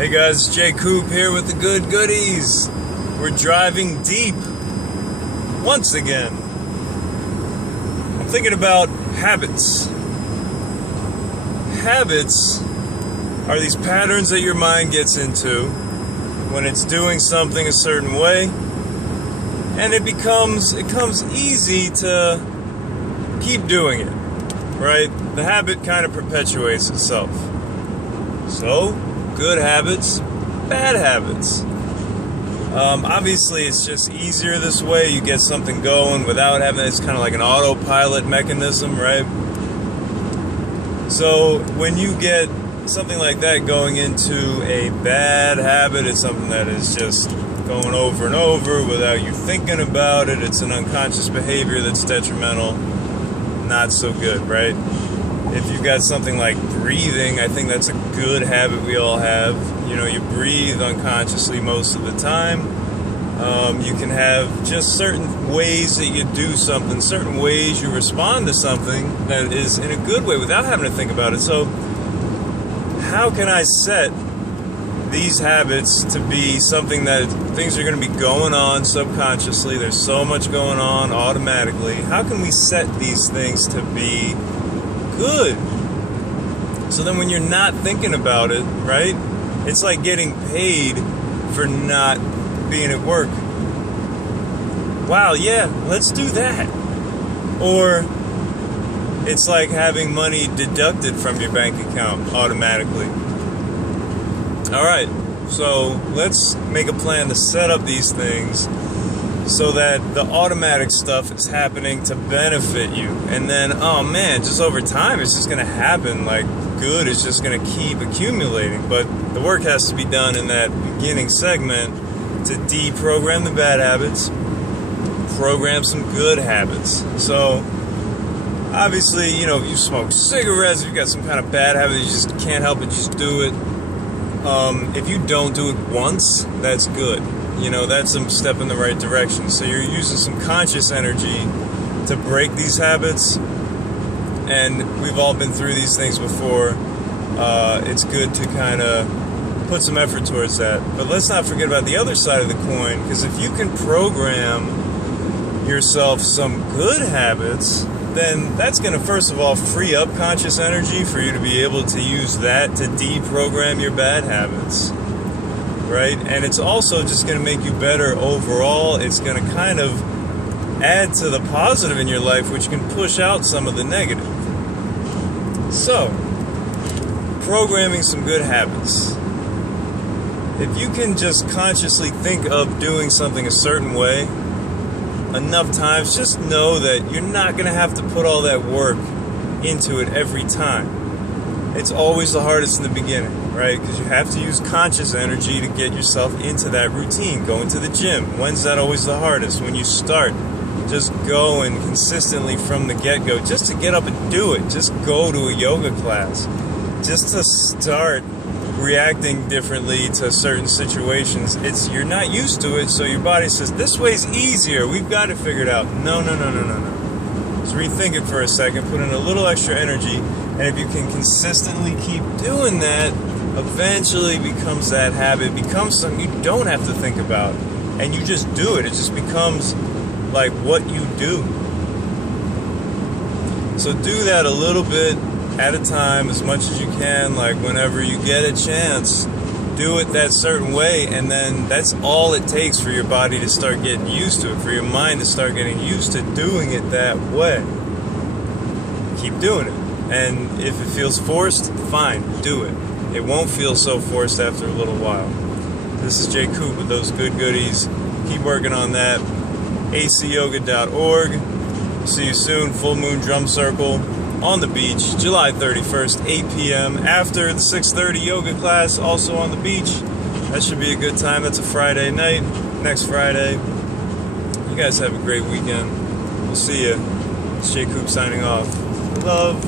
Hey guys, it's Jay Coop here with the good goodies. We're driving deep once again. I'm thinking about habits. Habits are these patterns that your mind gets into when it's doing something a certain way, and it becomes easy to keep doing it, right? The habit kind of perpetuates itself. So, good habits, bad habits. Obviously, it's just easier this way. You get something going without having, it's kind of like an autopilot mechanism, right? So when you get something like that going into a bad habit, it's something that is just going over and over without you thinking about it. It's an unconscious behavior that's detrimental. Not so good, right? If you've got something like breathing, I think that's a good habit we all have. You know, you breathe unconsciously most of the time. You can have just certain ways that you do something, certain ways you respond to something that is in a good way without having to think about it. So, how can I set these habits to be something that things are going to be going on subconsciously? There's so much going on automatically. How can we set these things to be good? So then when you're not thinking about it, right? It's like getting paid for not being at work. Wow, yeah, let's do that. Or it's like having money deducted from your bank account automatically. All right, so let's make a plan to set up these things so that the automatic stuff is happening to benefit you. And then, oh man, just over time, it's just going to happen. Like, good is just going to keep accumulating. But the work has to be done in that beginning segment to deprogram the bad habits, program some good habits. So, obviously, you know, if you smoke cigarettes, if you've got some kind of bad habit, you just can't help it, just do it. If you don't do it once, that's good. You know, that's a step in the right direction. So you're using some conscious energy to break these habits. And we've all been through these things before. It's good to kind of put some effort towards that. But let's not forget about the other side of the coin, because if you can program yourself some good habits, then that's going to, first of all, free up conscious energy for you to be able to use that to deprogram your bad habits, right? And it's also just going to make you better overall. It's going to kind of add to the positive in your life, which can push out some of the negative. So, programming some good habits. If you can just consciously think of doing something a certain way enough times, just know that you're not going to have to put all that work into it every time. It's always the hardest in the beginning, right? Because you have to use conscious energy to get yourself into that routine. Going to the gym, when's that always the hardest? When you start. Just go and consistently from the get-go, just to get up and do it. Just go to a yoga class. Just to start reacting differently to certain situations. You're not used to it, so your body says, this way's easier, we've got it figured out. No. Just rethink it for a second, put in a little extra energy, and if you can consistently keep doing that, eventually becomes that habit, becomes something you don't have to think about, and you just do it. It just becomes like what you do. So do that a little bit at a time, as much as you can. Like whenever you get a chance, do it that certain way, and then that's all it takes for your body to start getting used to it, for your mind to start getting used to doing it that way. Keep doing it, and if it feels forced, fine, do it. It won't feel so forced after a little while. This is Jay Coop with those good goodies. Keep working on that. acyoga.org. See you soon. Full Moon Drum Circle on the beach, July 31st, 8 p.m. after the 6:30 yoga class, also on the beach. That should be a good time. That's a Friday night, next Friday. You guys have a great weekend. We'll see you. It's Jay Coop signing off. Love.